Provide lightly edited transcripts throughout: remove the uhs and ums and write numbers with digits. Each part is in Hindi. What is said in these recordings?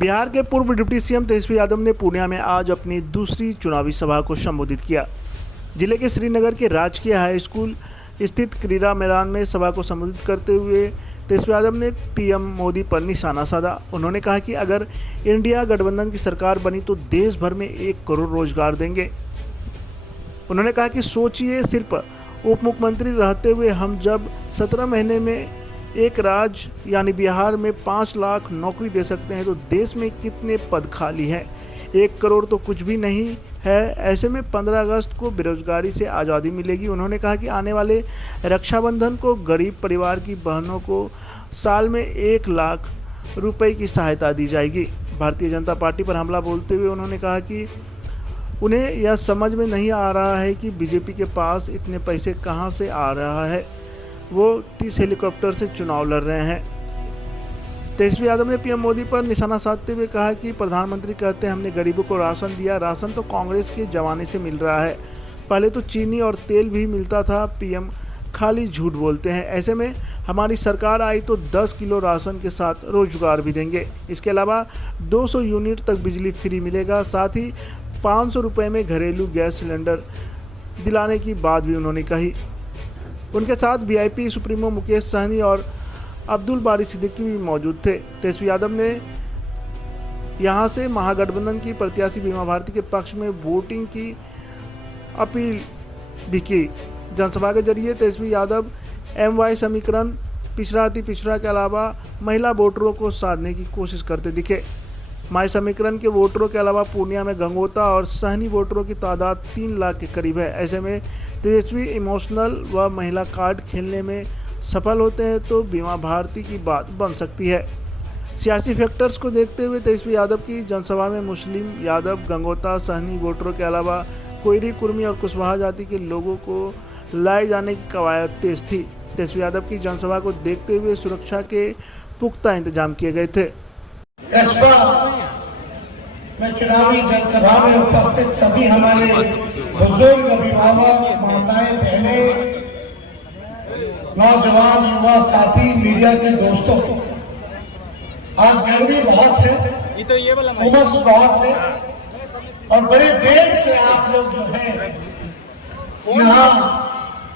बिहार के पूर्व डिप्टी सीएम तेजस्वी यादव ने पूर्णिया में आज अपनी दूसरी चुनावी सभा को संबोधित किया। जिले के श्रीनगर के राजकीय हाई स्कूल स्थित क्रीड़ा मैदान में सभा को संबोधित करते हुए तेजस्वी यादव ने पीएम मोदी पर निशाना साधा। उन्होंने कहा कि अगर इंडिया गठबंधन की सरकार बनी तो देश भर में 1 करोड़ रोजगार देंगे। उन्होंने कहा कि सोचिए, सिर्फ उप मुख्यमंत्री रहते हुए हम जब 17 महीने में एक राज्य यानी बिहार में 5 लाख नौकरी दे सकते हैं तो देश में कितने पद खाली हैं। 1 करोड़ तो कुछ भी नहीं है। ऐसे में 15 अगस्त को बेरोजगारी से आज़ादी मिलेगी। उन्होंने कहा कि आने वाले रक्षाबंधन को गरीब परिवार की बहनों को साल में 1 लाख रुपए की सहायता दी जाएगी। भारतीय जनता पार्टी पर हमला बोलते हुए उन्होंने कहा कि उन्हें यह समझ में नहीं आ रहा है कि बीजेपी के पास इतने पैसे कहां से आ रहा है। वो 30 हेलीकॉप्टर से चुनाव लड़ रहे हैं। तेजस्वी यादव ने पीएम मोदी पर निशाना साधते हुए कहा कि प्रधानमंत्री कहते हैं हमने गरीबों को राशन दिया। राशन तो कांग्रेस के जमाने से मिल रहा है। पहले तो चीनी और तेल भी मिलता था। पीएम खाली झूठ बोलते हैं। ऐसे में हमारी सरकार आई तो 10 किलो राशन के साथ रोजगार भी देंगे। इसके अलावा 200 यूनिट तक बिजली फ्री मिलेगा। साथ ही 500 रुपये में घरेलू गैस सिलेंडर दिलाने की बात भी उन्होंने कही। उनके साथ वीआईपी सुप्रीमो मुकेश सहनी और अब्दुल बारी सिद्दीकी भी मौजूद थे। तेजस्वी यादव ने यहां से महागठबंधन की प्रत्याशी बीमा भारती के पक्ष में वोटिंग की अपील भी की। जनसभा के जरिए तेजस्वी यादव MY समीकरण, पिछड़ा अति पिछड़ा के अलावा महिला वोटरों को साधने की कोशिश करते दिखे। माई समीकरण के वोटरों के अलावा पूर्णिया में गंगोता और सहनी वोटरों की तादाद 3 लाख के करीब है। ऐसे में तेजस्वी इमोशनल व महिला कार्ड खेलने में सफल होते हैं तो बीमा भारती की बात बन सकती है। सियासी फैक्टर्स को देखते हुए तेजस्वी यादव की जनसभा में मुस्लिम, यादव, गंगोता, सहनी वोटरों के अलावा कोयरी, कुर्मी और कुशवाहा जाति के लोगों को लाए जाने की कवायद तेज थी। तेजस्वी यादव की जनसभा को देखते हुए सुरक्षा के पुख्ता इंतजाम किए गए थे। मैं चुनावी जनसभा में उपस्थित सभी हमारे बुजुर्ग, अभिभावक, माताएं, बहनें, नौजवान, युवा साथी, मीडिया के दोस्तों, आज गर्मी बहुत है, उमस बहुत है और बड़े देर से आप लोग जो है यहाँ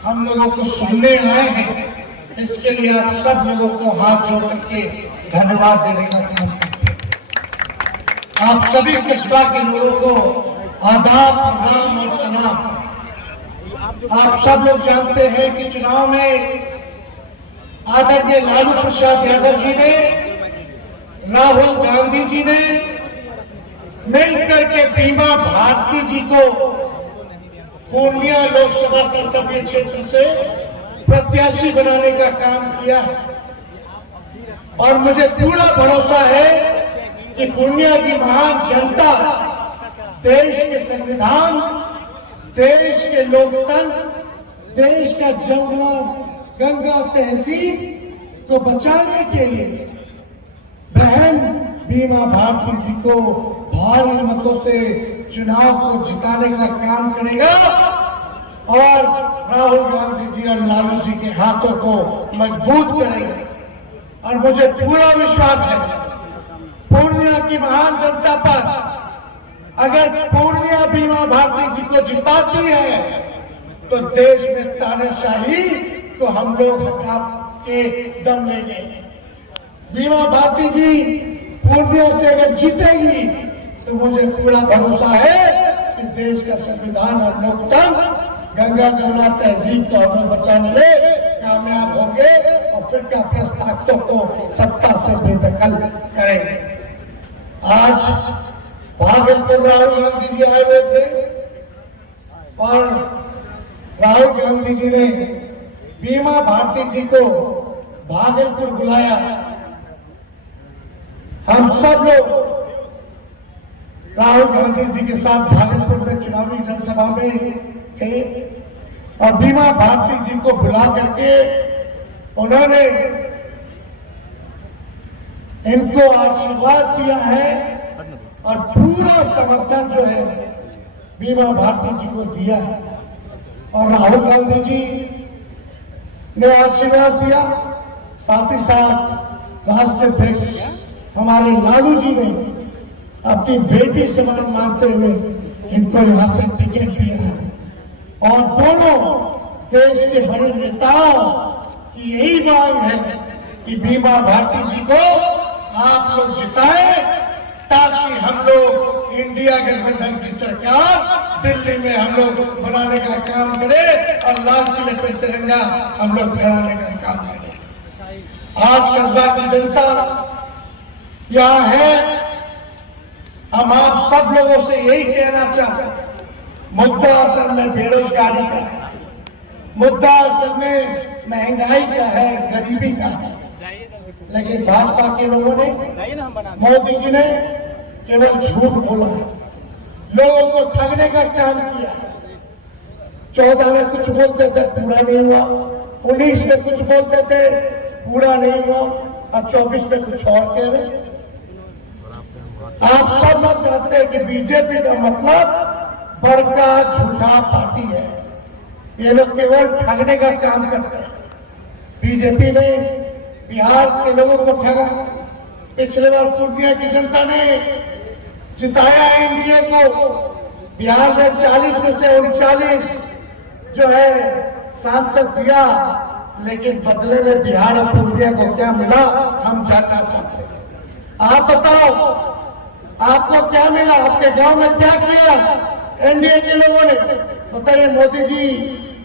हम लोगों को सुनने आए हैं। इसके लिए आप सब लोगों को हाथ जोड़ करके धन्यवाद देने का काम करते हैं। आप सभी कस्बा के लोगों को आदाब, प्रणाम और सलाम। आप सब लोग जानते हैं कि चुनाव में आदरणीय लालू प्रसाद यादव जी ने, राहुल गांधी जी ने मिलकर के बीमा भारती जी को पूर्णिया लोकसभा संसदीय क्षेत्र से प्रत्याशी बनाने का काम किया है और मुझे पूरा भरोसा है कि पूर्णिया की महान जनता देश के संविधान, देश के लोकतंत्र, देश का जमुना गंगा तहसीब को बचाने के लिए बहन बीमा भारती जी को भारी मतों से चुनाव को जिताने का काम करेगा और राहुल गांधी जी और लालू जी के हाथों को मजबूत करेगा। और मुझे पूरा विश्वास है पूर्णिया की महान जनता पर, अगर पूर्णिया बीमा भारती जी को जिताती है तो देश में तानाशाही को हम लोग हटा के दम लेंगे। बीमा भारती जी पूर्णिया से अगर जीतेगी तो मुझे पूरा भरोसा है कि देश का संविधान और लोकतंत्र, गंगा जमुना तहजीब को हम लोग बचाने में कामयाब होंगे और फिर का ताकतों को सत्ता से बेदखल करेंगे। आज भागलपुर राहुल गांधी जी आए हुए थे और राहुल गांधी जी ने बीमा भारती जी को भागलपुर बुलाया। हम सब लोग राहुल गांधी जी के साथ भागलपुर में चुनावी जनसभा में थे और बीमा भारती जी को बुला करके उन्होंने इनको आशीर्वाद दिया है और पूरा समर्थन जो है बीमा भारती जी को दिया है। और राहुल गांधी जी ने आशीर्वाद दिया, साथ ही साथ राष्ट्रीय अध्यक्ष हमारे लालू जी ने अपनी बेटी समान मानते हुए इनको यहां से टिकट दिया है। और दोनों देश के बड़े नेताओं की यही मांग है कि बीमा भारती जी को आप लोग जिताएं, ताकि हम लोग इंडिया गठबंधन की सरकार दिल्ली में हम लोग बनाने का काम करें और लाल किले पे तिरंगा हम लोग फहराने का काम करें। आज कस्बा की जनता यहाँ है, हम आप सब लोगों से यही कहना चाहते हैं, मुद्दा असल में बेरोजगारी का है, मुद्दा असल में महंगाई का है, गरीबी का है। लेकिन भाजपा के लोगों ने, मोदी जी ने केवल झूठ बोला है, लोगों को ठगने का काम किया। 14 में कुछ बोलते थे पूरा नहीं हुआ, 19 में कुछ बोलते थे पूरा नहीं हुआ, और 24 में कुछ और कह रहे। आप सब लोग जानते हैं कि बीजेपी का मतलब बड़का झूठा पार्टी है, ये लोग केवल ठगने का काम करते हैं। बीजेपी ने बिहार के लोगों को ठगा, पिछले बार पूर्णिया की जनता ने जिताया एनडीए को, बिहार में 40 में से 39 जो है सांसद दिया, लेकिन बदले में बिहार और पूर्णिया को क्या मिला हम जानना चाहते हैं। आप बताओ, आपको क्या मिला? आपके गांव में क्या किया एनडीए के लोगों ने? बताइए मोदी जी,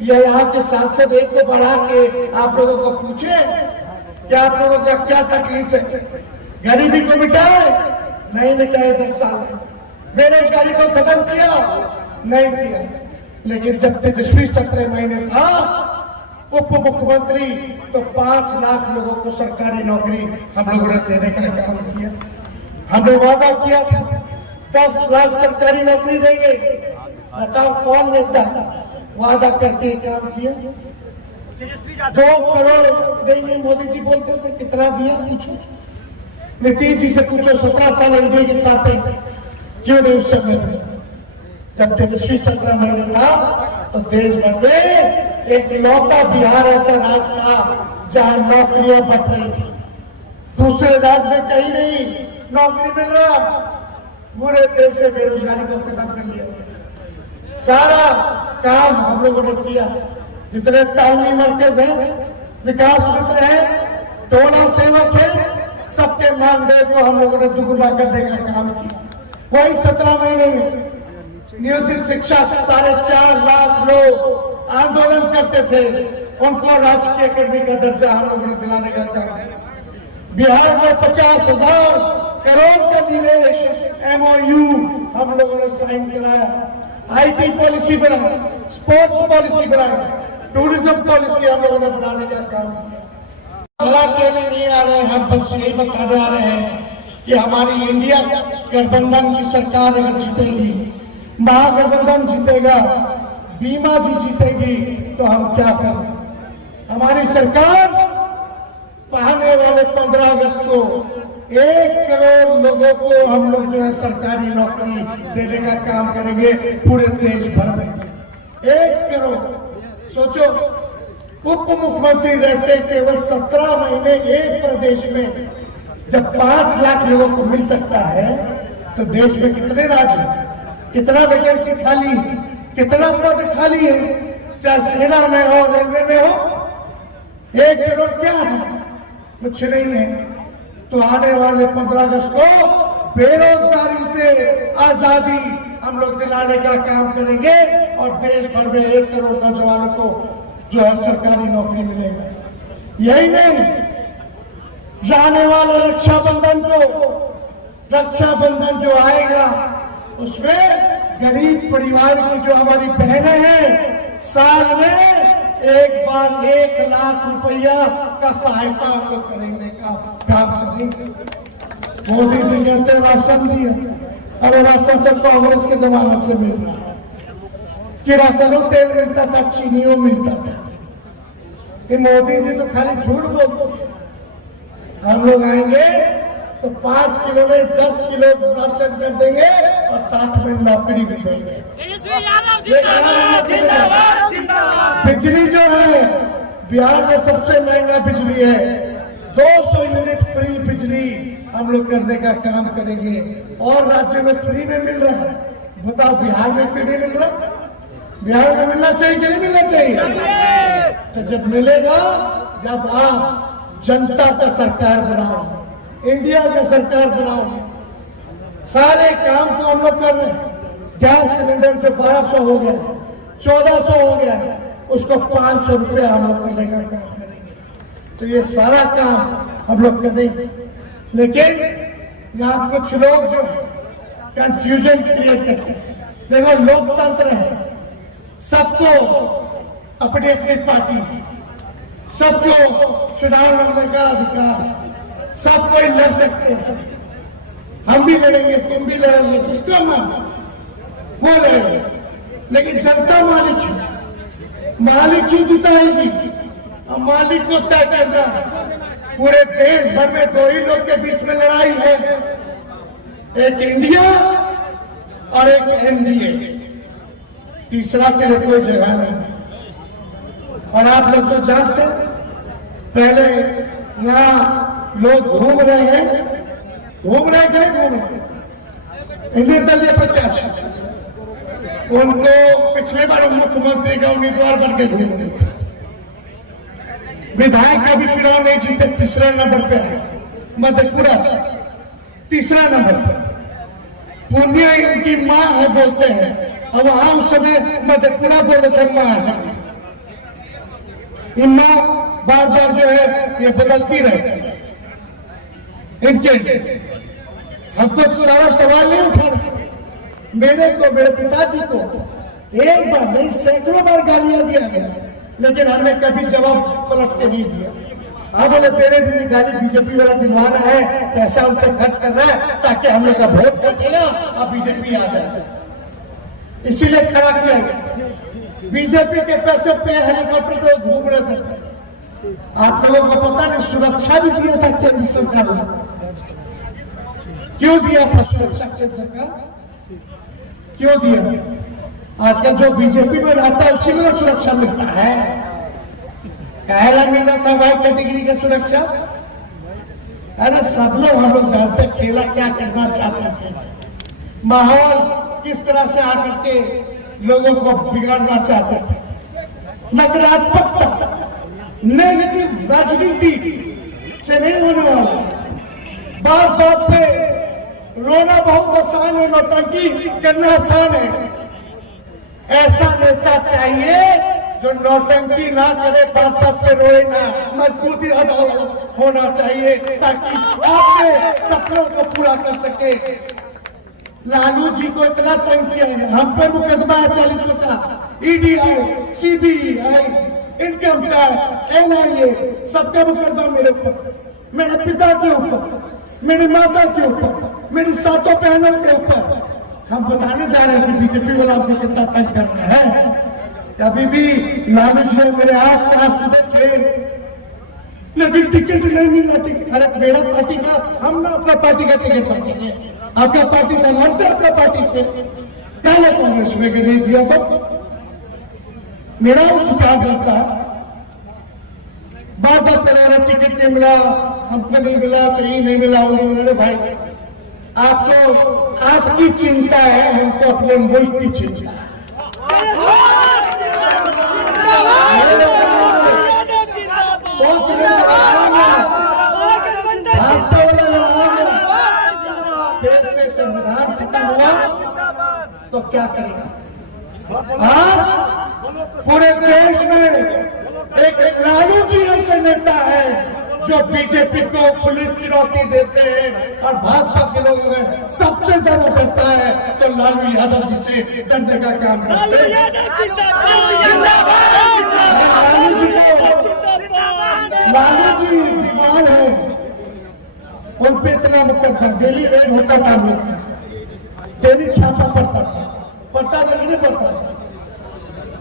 ये यहाँ के सांसद एक को बढ़ा के आप लोगों को पूछे कि आप लोगों का क्या तकलीफ है? गरीबी को मिटाए? नहीं मिटाए 10 साल में। बेरोजगारी को खत्म किया? नहीं किया। लेकिन जब तेजस्वी 17 महीने था उप मुख्यमंत्री, तो 5 लाख लोगों को सरकारी नौकरी हम लोगों ने देने का काम किया। हमने वादा किया था 10 लाख सरकारी नौकरी देंगे। बताओ कौन नेता वादा करके काम किया? 2 करोड़ देंगे मोदी जी बोलते थे, कितना दिया पूछो। नीतीश जी से पूछो, 17 साल एनडीए के साथ है, क्यों नहीं उस समय में? जब तेजस्वी 17 महीने था तो देश भर में एक लौटा बिहार ऐसा राज्य था जहां नौकरियां बढ़ रही थी। दूसरे राज्य में कहीं नहीं नौकरी मिल रहा। पूरे देश से बेरोजगारी को खत्म कर लिया। सारा काम हम लोगों ने किया। जितने टाउनी मरकज हैं, विकास मित्र हैं, टोला सेवक है, सबके मानदेय को हम लोगों ने दुगुना करने का काम किया। वही 17 महीने में नियोजित शिक्षक 4.5 लाख लोग आंदोलन करते थे, उनको राजकीय कर्मी का दर्जा हम लोगों ने दिलाने का काम किया। बिहार में 50,000 करोड़ का निवेश MOU हम लोगों ने साइन कराया। IT पॉलिसी बनाई, स्पोर्ट्स पॉलिसी बनाई, टूरिज्म पॉलिसी हम लोगों ने बनाने का काम किया। भला के लिए नहीं आ रहे, हम बस यही बताने आ रहे हैं कि हमारी इंडिया गठबंधन की सरकार अगर जीतेगी, महागठबंधन जीतेगा, बीमा जी जीतेगी, तो हम क्या करें? हमारी सरकार आने वाले 15 अगस्त को 1 करोड़ लोगों को हम लोग जो है सरकारी नौकरी देने का काम करेंगे पूरे देश भर में। 1 करोड़। सोचो, उप मुख्यमंत्री रहते केवल 17 महीने एक प्रदेश में, जब 5 लाख लोगों को मिल सकता है तो देश में कितने राज्य, कितना वैकेंसी खाली, कितना पद खाली है, चाहे सेना में हो, रेलवे में हो। 1 करोड़ क्या है? कुछ नहीं है। तो आने वाले 15 अगस्त को बेरोजगारी से आजादी हम लोग दिलाने का काम करेंगे और देश भर में 1 करोड़ नौजवानों को जो है सरकारी नौकरी मिलेगा। यही नहीं, जाने वाले रक्षाबंधन को, रक्षाबंधन जो आएगा उसमें गरीब परिवार की जो हमारी बहनें हैं, साल में एक बार 1 लाख रुपया का सहायता हम लोग करेंगे का काम करेंगे। मोदी जी कहते हैं राशन दिया, अरे राशन तो कांग्रेस के जमाने से मिल रहा है कि राशनों तेल मिलता था, चीनियों मिलता था। ये मोदी जी तो खाली झूठ बोलते हैं। हम लोग आएंगे तो 5 किलो में 10 किलो राशन कर देंगे और साथ में नौकरी भी देंगे। बिजली जो है बिहार में सबसे महंगा बिजली है, 200 यूनिट फ्री बिजली हम लोग करने का काम करेंगे। और राज्य में फ्री में मिल रहा है, बताओ बिहार में क्यों नहीं मिल रहा? बिहार में मिलना चाहिए कि नहीं मिलना चाहिए? तो जब मिलेगा, जब आप जनता का सरकार बनाओ, इंडिया का सरकार बनाओ, सारे काम को हम लोग कर रहे हैं। गैस सिलेंडर जो 1200 हो गया, 1400 हो गया है, उसको 500 रुपया हम लोग करने का काम करेंगे। तो ये सारा काम हम लोग करेंगे। लेकिन यहाँ कुछ लोग जो कंफ्यूजन क्रिएट करते हैं। देखो, लोकतंत्र है, सबको अपनी अपनी पार्टी है, सबको चुनाव लड़ने का अधिकार है, सब कोई लड़ सकते हैं। हम भी लड़ेंगे, तुम भी लड़ोगे, जिसका मन वो लड़ेंगे। लेकिन जनता मालिक है, मालिक ही जिताएगी और मालिक को तय करना है। पूरे देश भर में दो ही लोग के बीच में लड़ाई है, एक इंडिया और एक एनडीए, तीसरा के लिए कोई जगह नहीं। और आप लोग तो जानते हैं, पहले यहाँ लोग घूम रहे हैं, घूम रहे इंडियन दल के प्रत्याशी, उनको पिछले बार मुख्यमंत्री का उम्मीदवार बन के घूम रहे थे। विधायक का भी चुनाव नहीं जीते, तीसरा नंबर पे है मधेपुरा से, तीसरा नंबर पे। पूर्णिया इनकी मां है बोलते हैं, अब वहां उस समय मधेपुरा बोलते थे मां है। इन मां बार बार जो है ये बदलती रहती है। इनके हमको सारा सवाल नहीं उठाना। मेरे को, मेरे पिताजी को एक बार नहीं सैकड़ों बार गालियां दिया गया, लेकिन हमने कभी जवाब पलट के नहीं दिया। अब बोले तेरे दीदी गाली बीजेपी वाला दिलवाना है, पैसा उन पर खर्च करना है ताकि हम लोग का वोट कटेगा और बीजेपी आ जाए, इसीलिए खड़ा किया गया। बीजेपी के पैसे पे हेलीकॉप्टर पे घूम रहे थे। आप लोगों को पता नहीं, सुरक्षा भी दिया था केंद्र सरकार ने। क्यों दिया था सुरक्षा केंद्र सरकार? क्यों दिया? आजकल जो बीजेपी में रहता है उसी में सुरक्षा मिलता है। कहला मिलना था भाई कैटेगरी का सुरक्षा? अरे सब लोग, हम लोग जानते हैं खेला क्या करना चाहते थे, माहौल किस तरह से आकर के लोगों को बिगाड़ना चाहते थे। नकारात्मकता, नेगेटिव राजनीति से नहीं होने वाला। बात बात पे रोना बहुत आसान है, नौटंकी करना आसान है। ऐसा नेता चाहिए जो नौटंकी ना करे, बात बात पे रोए ना, मजबूत इरादा होना चाहिए ताकि अपने सपनों को पूरा कर सके। लालू जी को इतना तंग किया है, हम पे मुकदमा है 40-50, ईडी है, सीबीआई, इनकम टैक्स, एनआईए, सबका मुकदमा मेरे ऊपर, मेरे पिता के ऊपर, मेरी माता के ऊपर, मेरी सातों बहनों के ऊपर। हम बताने जा रहे हैं कि बीजेपी वाला हमको कितना तंग कर रहा है। अभी भी लालू जी ने मेरे 8 साल सुधर थे, लेकिन टिकट नहीं मिला। अरे मेरा पार्टी का, हम ना अपना पार्टी का टिकट बांटेंगे, आपका पार्टी का लड़ते अपना पार्टी से, काले कांग्रेस में नहीं दिया तो मेरा उपकार करता है। बार बार करा रहा टिकट नहीं मिला, हमको नहीं मिला, कहीं नहीं मिला, वो नहीं मिला। भाई आपको आपकी चिंता है, हमको अपने मुल्क की चिंता है। देश से संविधान खत्म हुआ तो क्या करेगा? आज पूरे देश में एक लालू जी ऐसे नेता है जो बीजेपी को खुली चुनौती देते हैं और भाजपा के लोगों में सबसे ज्यादा डरता है तो लालू यादव जी से डरने का काम करते हैं। लालू जी बीमार है, उन पे इतना मुकदमा, डेली रेड होता था, डेली छापा पड़ता था कि नहीं पड़ता था?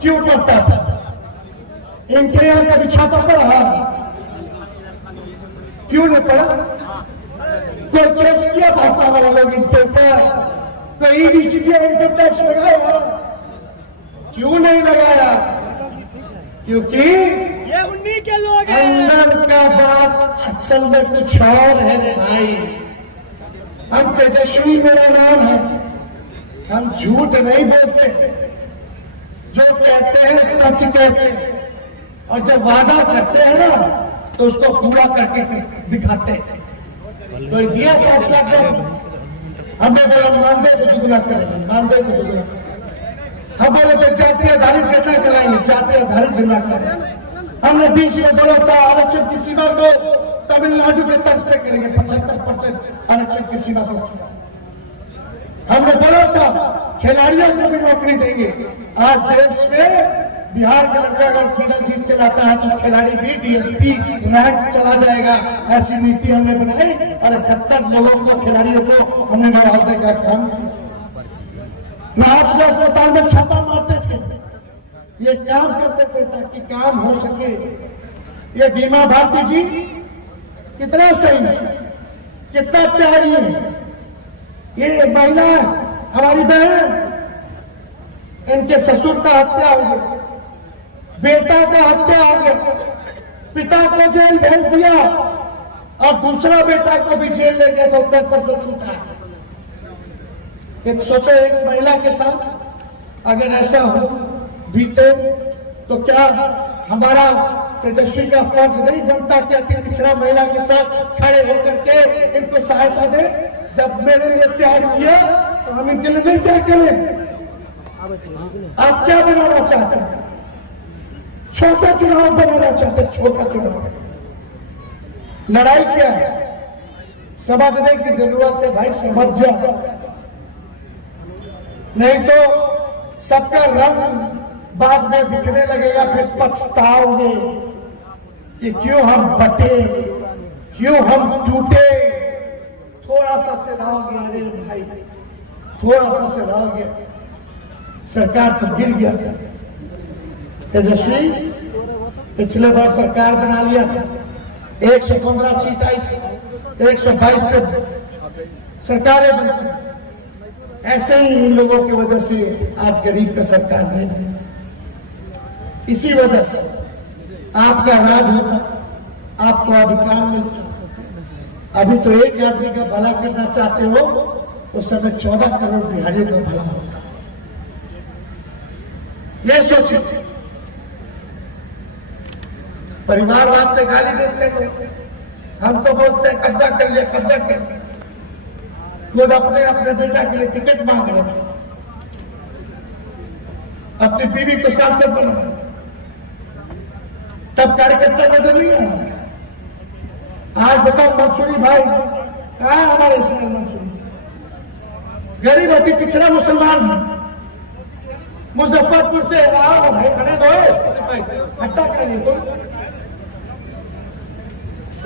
क्यों पड़ता था? इनके यहाँ कभी छापा पड़ा? क्यों नहीं पड़ा? कोई केस किया भाजपा वाला लोग इनके ऊपर? कोई ईडीसीबीआई इनकम टैक्स लगाया? क्यों नहीं लगाया? क्योंकि ये उन्हीं के लोग हैं। अंदर का बात असल में कुछ और है रे भाई। हम तेजस्वी मेरा नाम है, हम झूठ नहीं बोलते, जो कहते हैं सच कहते हैं, और जब वादा करते हैं ना तो उसको पूरा करके दिखाते हैं। तो दिया 5 लाख हमने बोला मानदेय को दुगना करेंगे, मानदेय को दुगना। हम बोले तो जाति आधारित गणना कराएंगे, जाति आधारित गणना कराएंगे। हमने बीच में बोला था आरक्षण की सीमा को तमिलनाडु के तर्ज पे करेंगे, 75% आरक्षण की सीमा को। हमने बोला था खिलाड़ियों को भी नौकरी देंगे। आज देश में बिहार का लड़का अगर खिलाड़ी जीत के लाता है तो खिलाड़ी भी डीएसपी रैंक चला जाएगा। ऐसी नीति हमने बनाई और 71 लोगों को, खिलाड़ियों को हमने नवाजने का काम किया। रात को अस्पताल में छापा मारते थे, ये काम करते थे ताकि काम हो सके। ये बीमा भारती जी कितना सही है, कितना प्यारी है। ये महिला हमारी बहन, इनके ससुर का हत्या हो गया, बेटा का हत्या हो गया, पिता को जेल भेज दिया और दूसरा बेटा को भी जेल ले गया तो तक पर तो छूटा है। एक सोचो, एक महिला के साथ अगर ऐसा हो बीते तो क्या हमारा तेजस्वी का फर्ज नहीं बनता कि अति पिछड़ा महिला के साथ खड़े होकर के इनको सहायता दे? जब मेरे लिए त्याग किया तो हम इनके लिए नहीं त्याग करें। आप क्या बनाना चाहते हैं? छोटा चुनाव बनाना चाहते हैं, छोटा चुनाव। लड़ाई क्या है? समझने की जरूरत है भाई, समझ जा, नहीं तो सबका रंग बाद में दिखने लगेगा, फिर पछताओगे कि क्यों हम बटे, क्यों हम टूटे। थोड़ा सा सिराओगे, अरे भाई थोड़ा सा सिराओगे। सरकार तो गिर गया था। तेजस्वी पिछले बार सरकार बना लिया था, 115 सीट आई थी, 122 पे सरकारें बनती। ऐसे ही इन लोगों की वजह से आज गरीब का सरकार नहीं बनी। इसी वजह से आपका राज होता, आपको अधिकार मिलता। अभी तो एक आदमी का भला करना चाहते हो, उस समय 14 करोड़ बिहारियों का भला होता। ये सोचिए, परिवारवाद पे गाली देते हैं, हम तो बोलते हैं कब्जा कर लिया, कब्जा कर लिया। खुद अपने बेटा के लिए टिकट मांग रहे थे, अपनी बीवी को सांसद बना, तब कार्यकर्ता नजर नहीं आया। आज बताओ मंसूरी भाई कहाँ है? हमारे इसमें मंसूरी गरीब अति पिछड़ा मुसलमान है, मुजफ्फरपुर से आओ भाई, खड़े दो हट्टा करिए तो।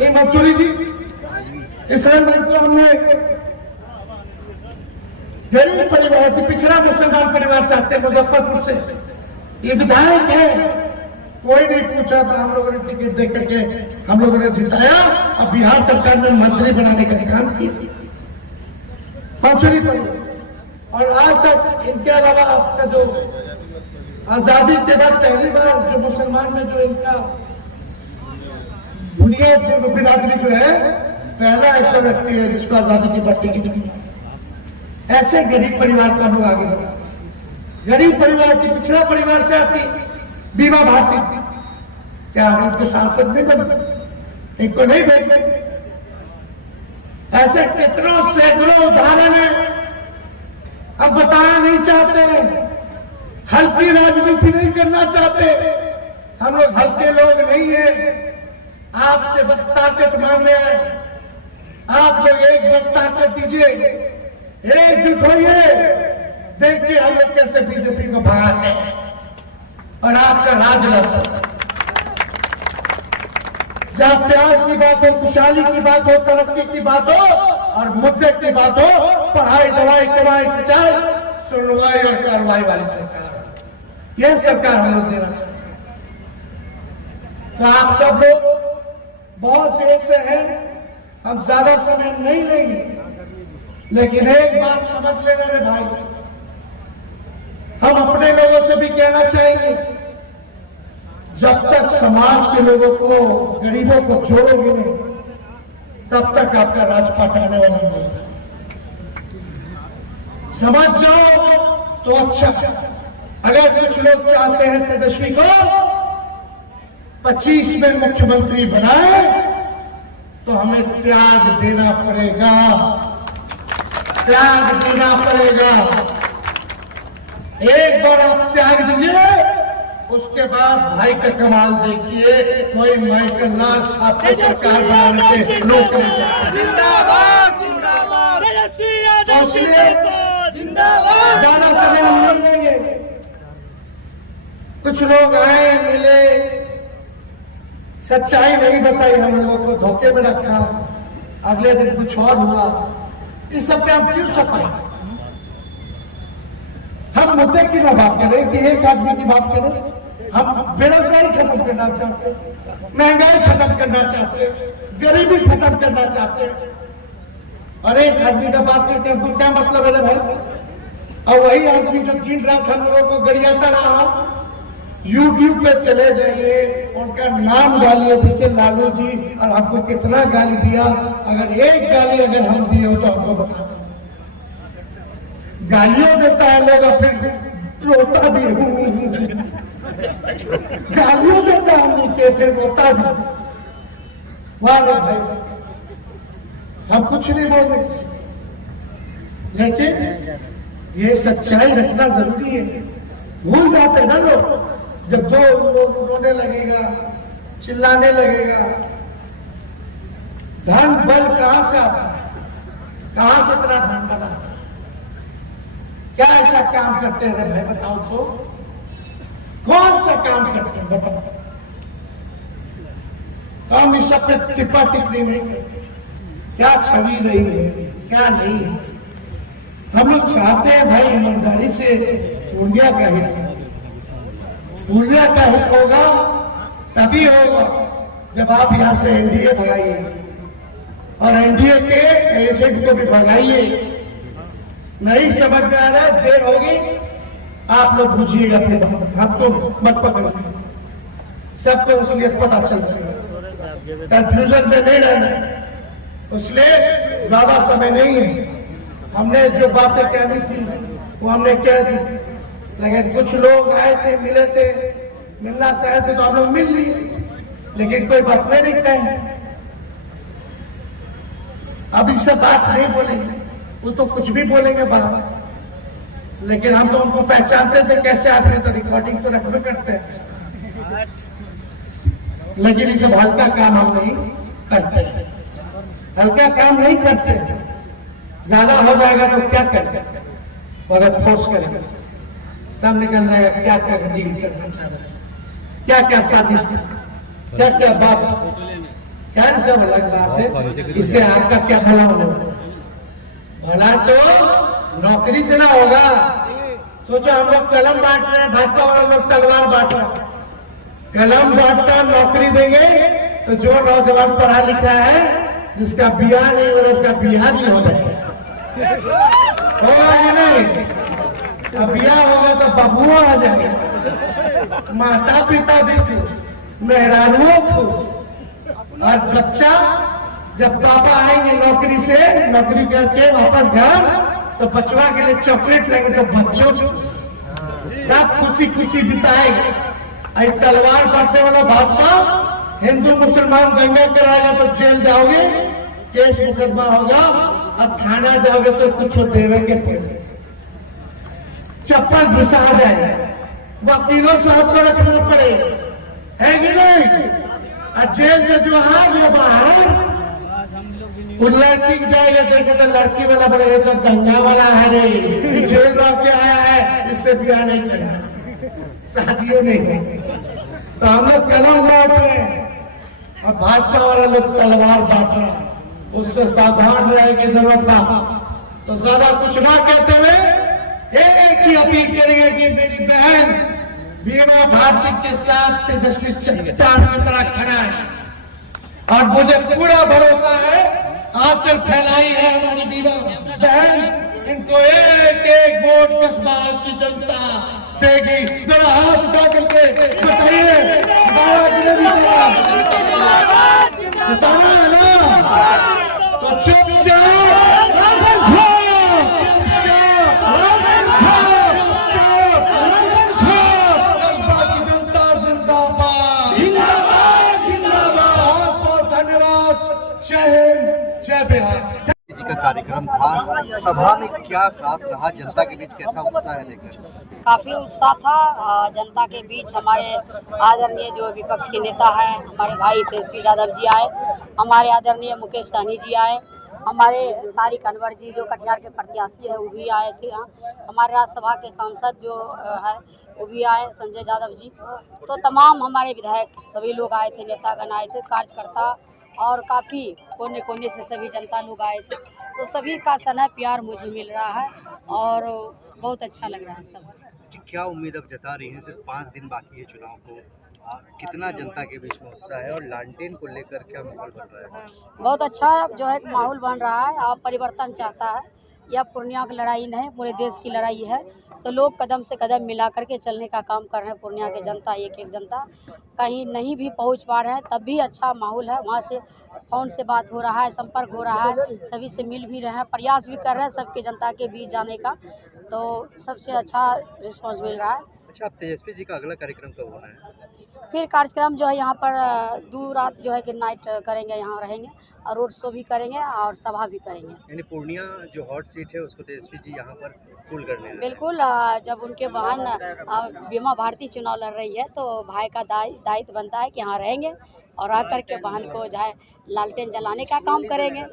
ये मंसूरी जी, इसराइल भाई को हमने गरीब परिवार, पिछड़ा मुसलमान परिवार से आते हैं, मुजफ्फरपुर से। ये विधायक है, कोई नहीं पूछा था, हम लोगों ने टिकट दे करके हम लोगों ने जिताया और बिहार सरकार में मंत्री बनाने का काम किया, मंसूरी परिवार। और आज तक इनके अलावा आपका जो आजादी के बाद पहली बार जो मुसलमान में जो इनका बुनियाद बिरादरी जो है, पहला ऐसा व्यक्ति है जिसको आजादी की बट्टी की। ऐसे गरीब परिवार का लोग आगे बढ़ा। गरीब परिवार की, पिछड़ा परिवार से आती बीमा भारती, क्या हम इनको सांसद नहीं बने? इनको नहीं भेजते? ऐसे कितनों सैकड़ों उदाहरण है, अब बताना नहीं चाहते, हल्की राजनीति नहीं करना चाहते। हम लोग हल्के लोग नहीं है, आपसे बस ताकत मांगने हैं। आप लोग एक बार ताकत दीजिए, एकजुट होइए, देखिए हम लोग कैसे बीजेपी को भगाते हैं और आपका राज लड़ता है। जहां प्यार की बात हो, खुशहाली की बात हो, तरक्की की बात हो और मुद्दे की बात हो, पढ़ाई, दवाई, कमाई, सिंचाई, सुनवाई और कार्रवाई वाली सरकार, यह सरकार हम लोग देना चाहते हैं। तो आप सब लोग बहुत देर से हैं, हम ज्यादा समय नहीं लेंगे, लेकिन एक बात समझ लेना रे भाई, हम अपने लोगों से भी कहना चाहेंगे, जब तक समाज के लोगों को, गरीबों को छोड़ोगे नहीं, तब तक आपका राजपाट आने वाला नहीं। समझ जाओ तो अच्छा है। अगर कुछ लोग चाहते हैं तेजस्वी को 25 में मुख्यमंत्री बनाए तो हमें त्याग देना पड़ेगा, त्याग देना पड़ेगा। एक बार आप त्याग दीजिए, उसके बाद भाई का कमाल देखिए, कोई माइकल लाल आपको सरकार बनाने से रोक नहीं सकता। जिंदाबाद जिंदाबाद तो इसलिए जिंदाबाद ज्यादा समय हम नहीं लेंगे। कुछ लोग आए मिले, सच्चाई नहीं बताई, हम लोगों को धोखे में रखा, अगले दिन कुछ और हुआ। इस सब पे हम क्यों सफाई? हम मुद्दे की ना बात करें कि एक आदमी की बात करें। हम बेरोजगारी खत्म करना चाहते हैं, महंगाई खत्म करना चाहते हैं, गरीबी खत्म करना चाहते हैं, और एक आदमी का बात करके हमको क्या मतलब है भाई? और वही आदमी जो दिन रात हम लोगों को गरियाता रहा, YouTube पे चले जाइए, उनका नाम डालिए, देखिए लालू जी, और हमको कितना गाली दिया। अगर एक गाली अगर हम दिए हो तो हमको बता दो। गालियों देता है लोग, और फिर रोता भी हूं, गालियों देता हूं के फिर रोता भी। वाह भाई, हम कुछ नहीं बोल रहे किसी से, लेकिन ये सच्चाई रखना जरूरी है। भूल जाते ना लोग, जब दो लोग रोने लगेगा, चिल्लाने लगेगा, धन बल कहां से आता है? कहां से इतना धन बना? क्या ऐसा काम करते हैं भाई, बताओ तो? कौन सा काम करते हैं बताओ? हम इस सब पे टिप्पा टिप्पणी नहीं करते। क्या छवि रही है, क्या नहीं है। हम लोग चाहते हैं भाई ईमानदारी से पूर्णिया का हित, पूर्णिया का हित होगा तभी होगा जब आप यहां से एनडीए भगाइए, और एनडीए के एजेंट को भी भगाइए। नहीं समझ में आ रहा है, देर होगी, आप लोग बुझिएगा अपने बात, हमको मत पकड़ो, सबको असलियत पता चल जाएगा। कंफ्यूजन में नहीं रहना, इसलिए ज्यादा समय नहीं है। हमने जो बातें कहनी थी वो हमने कह दी, लेकिन कुछ लोग आए थे, मिले थे, मिलना चाहे थे तो हम लोग मिल लिए, लेकिन कोई बात नहीं कहे। अब इससे बात नहीं बोलेंगे, वो तो कुछ भी बोलेंगे बाबा, लेकिन हम तो उनको पहचानते थे कैसे आदमी, तो रिकॉर्डिंग तो रखबे करते हैं, लेकिन इसे हल्का काम हम नहीं करते, हल्का काम नहीं करते। ज्यादा हो जाएगा तो क्या करते, अगर फोर्स करेंगे सब निकल रहा है, क्या क्या डील करना चाह रहे हैं, क्या क्या साजिश, क्या क्या बात, क्या सब अलग बात है। इससे आपका क्या भला होगा? भला तो नौकरी से ना होगा। सोचो हम लोग कलम बांट रहे हैं, भाजपा वाले लोग तलवार बांट रहे हैं। कलम बांटकर नौकरी देंगे तो जो नौजवान पढ़ा लिखा है, जिसका बियाह नहीं हो रहा उसका बियाह भी हो जाएगा, होगा कि नहीं? अब बियाह होगा तो बबुआ आ जाएगा, माता पिता भी खुश, मेहरानुओं खुश, और बच्चा जब पापा आएंगे नौकरी से, नौकरी करके वापस घर, तो बचवा के लिए चॉकलेट लेंगे तो बच्चों खुश, सब खुशी खुशी बिताएंगे। आई तलवार बांटने वाला भाजपा हिंदू मुसलमान दंगा कराएगा तो जेल जाओगे, केस मुकदमा होगा, अब थाना जाओगे तो कुछ देवेंगे, फिर चप्पल घिसा जाएगा, वकीलों साहब को रखना पड़ेगा, है कि नहीं? और जेल से जो है वो बाहर, उन लड़की जाएगा देखे तो लड़की वाला बोलेगा तो दंगा वाला है रे, जेल रह के आया है, इससे ब्याह नहीं करना, शादियों नहीं करनी। तो हम लोग कलम बांट रहे हैं और भाजपा वाला लोग तलवार बांट रहे हैं। उससे सावधान रहने की जरूरत ना, तो ज्यादा कुछ ना कहते हुए एक ही अपील करेंगे कि मेरी बहन बीमा भारती के साथ तेजस्वी चट्टान की तरह खड़ा है, और मुझे पूरा भरोसा है आंचल फैलाई है हमारी बीमा बहन, इनको एक एक वोट कस्बाल की जनता देगी। जरा हाथ उठा करके बताइए, जिताना है ना? तो चुपचाप कार्यक्रम था। सभा में क्या खास रहा, जनता के बीच कैसा उत्साह है देखकर? काफ़ी उत्साह था जनता के बीच। हमारे आदरणीय जो विपक्ष के नेता हैं, हमारे भाई तेजस्वी यादव जी आए, हमारे आदरणीय मुकेश सहनी जी आए, हमारे तारिक अनवर जी जो कटिहार के प्रत्याशी है वो भी आए थे यहाँ, हमारे राज्यसभा के सांसद जो है वो भी आए, संजय यादव जी। तो तमाम हमारे विधायक सभी लोग आए थे, नेतागण आए थे, कार्यकर्ता और काफ़ी कोने कोने से सभी जनता लोग आए थे। तो सभी का स्नेह प्यार मुझे मिल रहा है और बहुत अच्छा लग रहा है सब। क्या उम्मीद अब जता रही है? सिर्फ 5 दिन बाकी है चुनाव को, कितना जनता के बीच में उत्साह है और लालटेन को लेकर क्या माहौल बन रहा है? बहुत अच्छा जो है माहौल बन रहा है और परिवर्तन चाहता है। यह पूर्णिया की लड़ाई नहीं, पूरे देश की लड़ाई है। तो लोग कदम से कदम मिला करके चलने का काम कर रहे हैं। पूर्णिया के जनता, एक एक जनता कहीं नहीं भी पहुंच पा रहे हैं तब भी अच्छा माहौल है। वहां से फ़ोन से बात हो रहा है, संपर्क हो रहा है, सभी से मिल भी रहे हैं, प्रयास भी कर रहे हैं सबके जनता के बीच जाने का। तो सबसे अच्छा रिस्पॉन्स मिल रहा है। अच्छा, अब तेजस्वी जी का अगला कार्यक्रम कब होना है? फिर कार्यक्रम जो है यहाँ पर 2 रात जो है कि नाइट करेंगे, यहाँ रहेंगे और रोड शो भी करेंगे और सभा भी करेंगे। यानी पूर्णिया जो हॉट सीट है उसको तेजस्वी जी यहाँ पर फुल करने हैं। बिल्कुल। जब उनके बहन बीमा भारती चुनाव लड़ रही है तो भाई का दायित्व बनता है कि यहाँ रहेंगे और आकर के बहन को जो है लालटेन जलाने का काम करेंगे।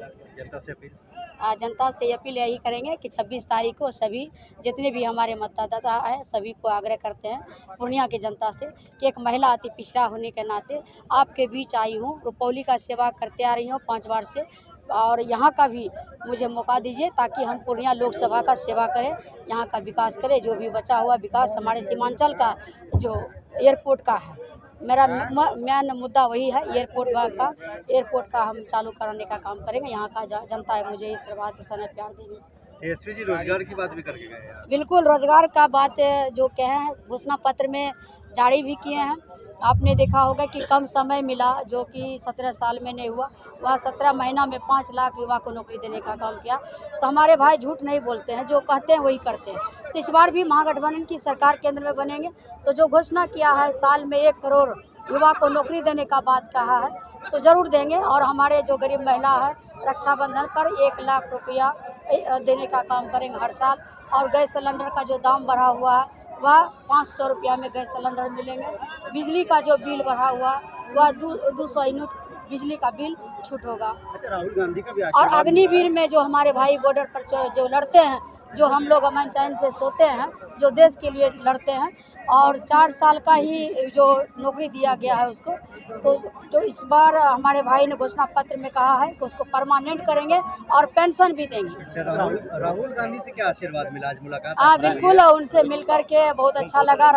जनता से अपील यही करेंगे कि 26 तारीख को सभी जितने भी हमारे मतदाता हैं सभी को आग्रह करते हैं पूर्णिया की जनता से कि एक महिला अति पिछड़ा होने के नाते आपके बीच आई हूँ, रुपौली का सेवा करते आ रही हूँ 5 बार से, और यहाँ का भी मुझे मौका दीजिए ताकि हम पूर्णिया लोकसभा का सेवा करें, यहाँ का विकास करें। जो भी बचा हुआ विकास हमारे सीमांचल का जो एयरपोर्ट का है, मेरा मेन मुद्दा वही है एयरपोर्ट का हम चालू कराने का काम करेंगे। यहाँ का जनता है मुझे इस बात से प्यार देंगे। तेजस्वी जी रोजगार की बात भी करके गए हैं। बिल्कुल, रोजगार का बात जो कहे हैं घोषणा पत्र में जारी भी किए हैं। आपने देखा होगा कि कम समय मिला जो कि 17 साल में नहीं हुआ, वह 17 महीना में 5 लाख युवा को नौकरी देने का काम किया। तो हमारे भाई झूठ नहीं बोलते हैं, जो कहते हैं वही करते हैं। तो इस बार भी महागठबंधन की सरकार केंद्र में बनेंगे तो जो घोषणा किया है साल में 1 करोड़ युवा को नौकरी देने का बात कहा है तो ज़रूर देंगे। और हमारे जो गरीब महिला है रक्षाबंधन पर 1 लाख रुपया देने का काम करेंगे हर साल। और गैस सिलेंडर का जो दाम बढ़ा हुआ है वह 500 रुपया में गैस सिलेंडर मिलेंगे। बिजली का जो बिल बढ़ा हुआ वह 200 यूनिट बिजली का बिल छूट होगा। अच्छा, राहुल गांधी का भी और अग्निवीर में जो हमारे भाई बॉर्डर पर जो लड़ते हैं, जो हम लोग अमन चैन से सोते हैं, जो देश के लिए लड़ते हैं और 4 साल का ही जो नौकरी दिया गया है उसको, तो जो इस बार हमारे भाई ने घोषणा पत्र में कहा है कि उसको परमानेंट करेंगे और पेंशन भी देंगे। अच्छा, राहुल गांधी से क्या आशीर्वाद मिला? आज मुलाकात? हाँ बिल्कुल, उनसे मिल करके बहुत अच्छा लगा।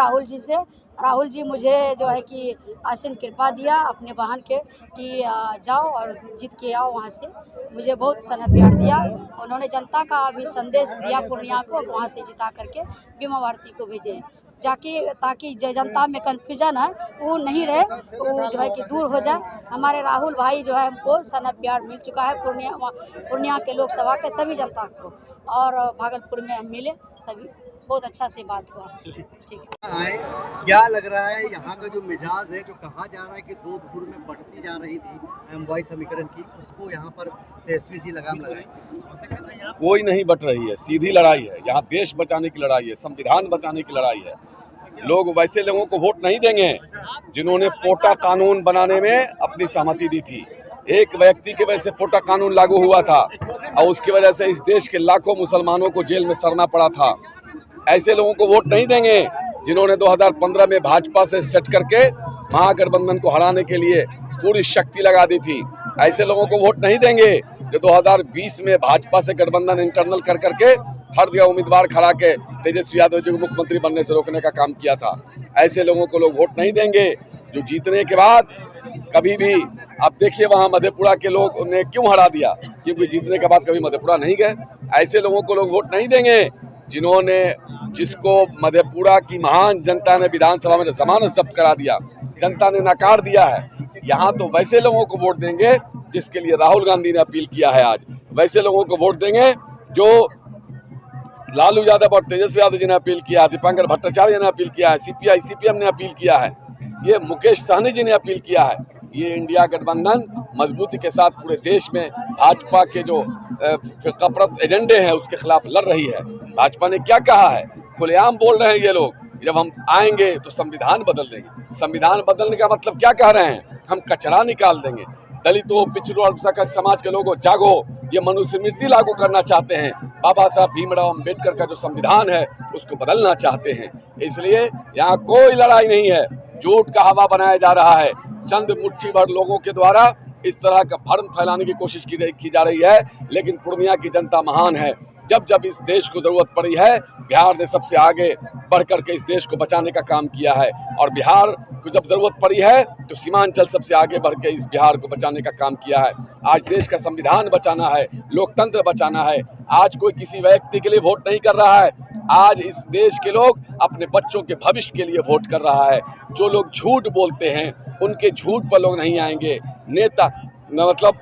राहुल जी मुझे जो है कि असीम कृपा दिया अपने बहन के कि जाओ और जीत के आओ वहाँ से। मुझे बहुत स्नेह प्यार दिया। उन्होंने जनता का भी संदेश दिया पूर्णिया को वहाँ से जिता करके बीमा भारती को भेजे ताकि जो जनता में कन्फ्यूजन है वो नहीं रहे, वो जो है कि दूर हो जाए। हमारे राहुल भाई जो है हमको स्नेह प्यार मिल चुका है पूर्णिया के लोकसभा के सभी जनता को, और भागलपुर में हम मिले सभी, बहुत अच्छा से बात हुआ। ठीक आए, क्या लग रहा है यहाँ का जो मिजाज है, जो कहा जा रहा है कि 2 धुर में बढ़ती जा रही थी एमवाई समीकरण की, उसको यहाँ पर तेजस्वी जी लगाम लगाए? कोई नहीं बट रही है, सीधी लड़ाई है। यहाँ देश बचाने की लड़ाई है, संविधान बचाने की लड़ाई है। लोग वैसे लोगों को वोट नहीं देंगे जिन्होंने पोटा कानून बनाने में अपनी सहमति दी थी। एक व्यक्ति की वजह से पोटा कानून लागू हुआ था और उसकी वजह से इस देश के लाखों मुसलमानों को जेल में सड़ना पड़ा था। ऐसे लोगों को वोट नहीं देंगे जिन्होंने 2015 में भाजपा से सट करके महागठबंधन को हराने के लिए पूरी शक्ति लगा दी थी। ऐसे लोगों को वोट नहीं देंगे जो 2020 में भाजपा से गठबंधन इंटरनल कर करके हर जगह उम्मीदवार खड़ा के तेजस्वी यादव जी को मुख्यमंत्री बनने से रोकने का काम किया था। ऐसे लोगों को लोग वोट नहीं देंगे जो जीतने के बाद कभी भी, आप देखिए वहाँ मधेपुरा के लोग ने क्यों हरा दिया, क्योंकि जीतने के बाद कभी मधेपुरा नहीं गए। ऐसे लोगों को लोग वोट नहीं देंगे जिसको मधेपुरा की महान जनता ने विधानसभा में जमानत जब्त करा दिया, जनता ने नकार दिया है। यहाँ तो वैसे लोगों को वोट देंगे जिसके लिए राहुल गांधी ने अपील किया है। आज वैसे लोगों को वोट देंगे जो लालू यादव और तेजस्वी यादव जी ने अपील किया, दीपांकर भट्टाचार्य ने अपील किया है, सीपीआई सीपीएम ने अपील किया है, ये मुकेश सहनी जी ने अपील किया है। ये इंडिया गठबंधन मजबूती के साथ पूरे देश में भाजपा के जो कपरत एजेंडे हैं उसके खिलाफ लड़ रही है। भाजपा ने क्या कहा है, खुलेआम बोल रहे हैं ये लोग, जब हम आएंगे तो संविधान बदल देंगे। संविधान बदलने का मतलब क्या कह रहे हैं, हम कचरा निकाल देंगे। दलितों, पिछड़ों, अल्पसंख्यक समाज के लोगों जागो, ये मनुस्मृति लागू करना चाहते हैं। बाबा साहब भीमराव अम्बेडकर का जो संविधान है उसको बदलना चाहते हैं। इसलिए यहाँ कोई लड़ाई नहीं है, झूठ का हवा बनाया जा रहा है। चंद मुट्ठी भर लोगों के द्वारा इस तरह का भ्रम फैलाने की कोशिश की जा रही है, लेकिन पूर्णिया की जनता महान है। जब जब इस देश को जरूरत पड़ी है, बिहार ने सबसे आगे बढ़कर के इस देश को बचाने का काम किया है, और बिहार को जब जरूरत पड़ी है तो सीमांचल सबसे आगे बढ़ के इस बिहार को बचाने का काम किया है। आज देश का संविधान बचाना है, लोकतंत्र बचाना है। आज कोई किसी व्यक्ति के लिए वोट नहीं कर रहा है, आज इस देश के लोग अपने बच्चों के भविष्य के लिए वोट कर रहा है। जो लोग झूठ बोलते हैं उनके झूठ पर लोग नहीं आएंगे। नेता मतलब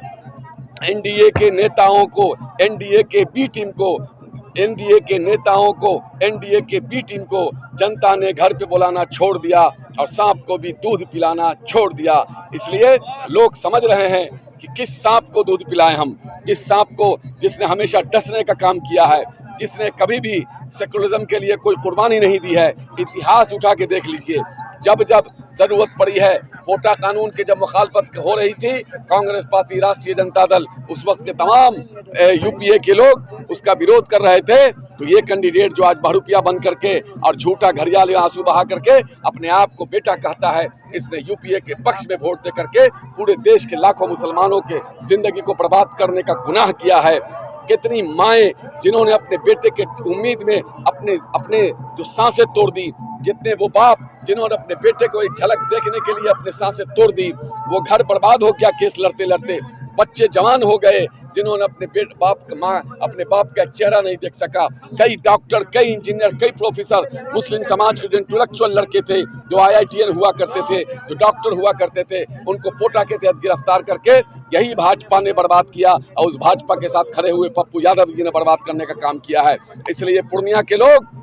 एनडीए के नेताओं को, एनडीए के बी टीम को, एनडीए के नेताओं को, एनडीए के बी टीम को जनता ने घर पे बुलाना छोड़ दिया और सांप को भी दूध पिलाना छोड़ दिया। इसलिए लोग समझ रहे हैं कि किस सांप को दूध पिलाएं हम, जिस सांप को जिसने हमेशा डसने का काम किया है, जिसने कभी भी सेकुलरिज्म के लिए कोई कुर्बानी नहीं दी है। इतिहास उठा के देख लीजिए, जब जब जरूरत पड़ी है, पोटा कानून की जब मुखालफत हो रही थी कांग्रेस पार्टी, राष्ट्रीय जनता दल, उस वक्त के तमाम यूपीए के लोग उसका विरोध कर रहे थे। तो ये कैंडिडेट जो आज बहरूपिया बन करके और झूठा घड़ियाल आंसू बहा करके अपने आप को बेटा कहता है, इसने यूपीए के पक्ष में वोट दे करके पूरे देश के लाखों मुसलमानों के जिंदगी को बर्बाद करने का गुनाह किया है। कितनी माएँ जिन्होंने अपने बेटे के उम्मीद में अपने जो सांसें तोड़ दी, जितने वो बाप जिन्होंने अपने बेटे को एक झलक देखने के लिए अपने सांसें तोड़ दी, वो घर बर्बाद हो गया केस लड़ते लड़ते। बच्चे जवान हो गए जिन्होंने अपने अपने बाप का चेहरा नहीं देख सका। कई डॉक्टर, कई इंजीनियर, कई प्रोफेसर, मुस्लिम समाज के जो इंटेलेक्चुअल लड़के थे, जो IITN हुआ करते थे, जो डॉक्टर हुआ करते थे, उनको पोटा के तहत गिरफ्तार करके यही भाजपा ने बर्बाद किया और उस भाजपा के साथ खड़े हुए पप्पू यादव जी ने बर्बाद करने का काम किया है। इसलिए पूर्णिया के लोग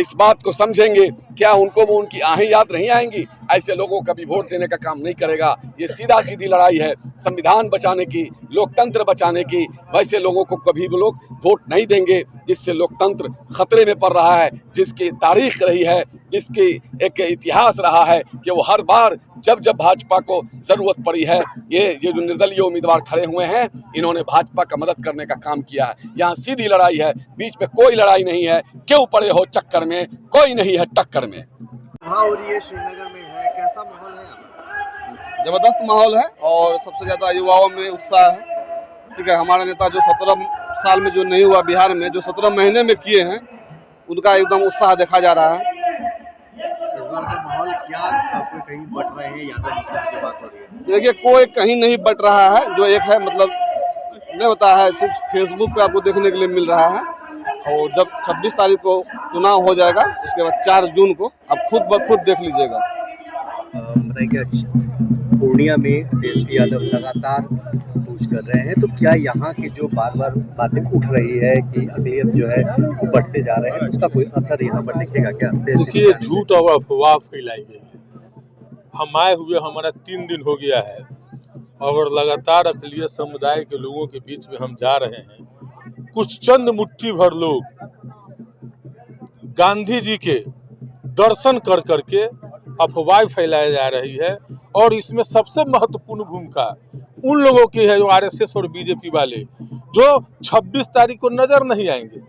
इस बात को समझेंगे, क्या उनको वो उनकी आहें याद नहीं आएंगी? ऐसे लोगों का भी वोट देने का काम नहीं करेगा। ये सीधा सीधी लड़ाई है संविधान बचाने की, लोकतंत्र बचाने की। वैसे लोगों को कभी भी लोग वोट नहीं देंगे जिससे लोकतंत्र खतरे में पड़ रहा है, जिसकी तारीख रही है, जिसकी एक इतिहास रहा है कि वो हर बार जब जब भाजपा को जरूरत पड़ी है, ये जो निर्दलीय उम्मीदवार खड़े हुए हैं, इन्होंने भाजपा का मदद करने का काम किया है। यहाँ सीधी लड़ाई है, बीच में कोई लड़ाई नहीं है। क्यों पड़े हो चक्कर में, कोई नहीं है टक्कर में। और ये श्रीनगर में है, कैसा माहौल है? जबरदस्त माहौल है और सबसे ज़्यादा युवाओं में उत्साह है। ठीक है, हमारा नेता जो 17 साल में जो नहीं हुआ बिहार में, जो 17 महीने में किए हैं, उनका एकदम उत्साह देखा जा रहा है। इस बार का माहौल क्या, कोई कहीं बट रहे हैं, यादव की बात हो रही है? देखिए, कोई कहीं नहीं बट रहा है। जो एक है मतलब नहीं होता है, सिर्फ फेसबुक पे आपको देखने के लिए मिल रहा है। और जब 26 तारीख को चुनाव हो जाएगा, उसके बाद 4 जून को आप खुद ब खुद देख लीजिएगा। बताइए, पूर्णिया में तेजस्वी यादव लगातार पूछ कर रहे हैं, तो क्या यहाँ की जो बार बार बातें उठ रही है कि अगलियत जो है वो बढ़ते जा रहे हैं, तो उसका कोई असर यहाँ पर दिखेगा क्या? देखिए, झूठ और अफवाह फैलाई गई है। हम आए हुए हमारा 3 दिन हो गया है और लगातार अक़लियत समुदाय के लोगों के बीच में हम जा रहे हैं। कुछ चंद मुट्ठी भर लोग गांधी जी के दर्शन कर करके अफवाह फैलाया जा रही है, और इसमें सबसे महत्वपूर्ण भूमिका उन लोगों की है जो RSS और बीजेपी वाले, जो 26 तारीख को नजर नहीं आएंगे।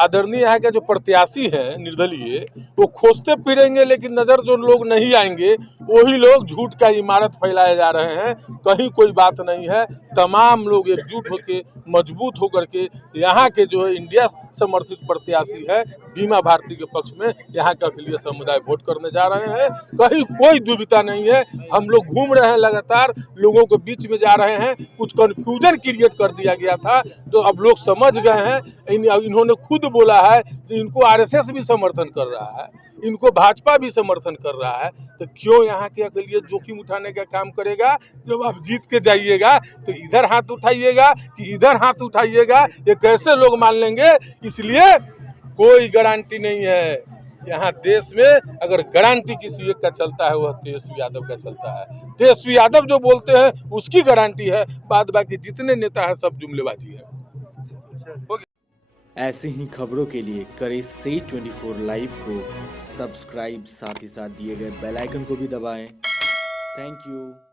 आदरणीय यहाँ के जो प्रत्याशी हैं निर्दलीय, वो खोजते फिरेंगे, लेकिन नजर जो लोग नहीं आएंगे वही लोग झूठ का इमारत फैलाए जा रहे हैं। कहीं कोई बात नहीं है। तमाम लोग एकजुट होकर, मजबूत होकर के यहाँ के जो है इंडिया समर्थित प्रत्याशी है बीमा भारती के पक्ष में यहाँ का अक़लियत समुदाय वोट करने जा रहे हैं। कहीं कोई दुविधा नहीं है। हम लोग घूम रहे हैं, लगातार लोगों के बीच में जा रहे हैं। कुछ कन्फ्यूजन क्रिएट कर दिया गया था, तो अब लोग समझ गए हैं। इन्होंने खुद बोला है कि इनको RSS भी समर्थन कर रहा है, इनको भाजपा भी समर्थन कर रहा है, तो क्यों यहाँ के अक़लियत जोखिम उठाने का काम करेगा? जब आप जीत के जाइएगा तो इधर हाथ उठाइएगा कि इधर हाथ उठाइएगा, ये कैसे लोग मान लेंगे? इसलिए कोई गारंटी नहीं है यहाँ देश में। अगर गारंटी किसी एक का चलता है वह तेजस्वी यादव का चलता है। तेजस्वी यादव जो बोलते हैं उसकी गारंटी है, बाद बाकी जितने नेता हैं सब जुमलेबाजी है। ऐसे ही खबरों के लिए करें से 24 लाइव को सब्सक्राइब, साथ ही साथ दिए गए बेल आइकन को भी दबाएं। Thank you.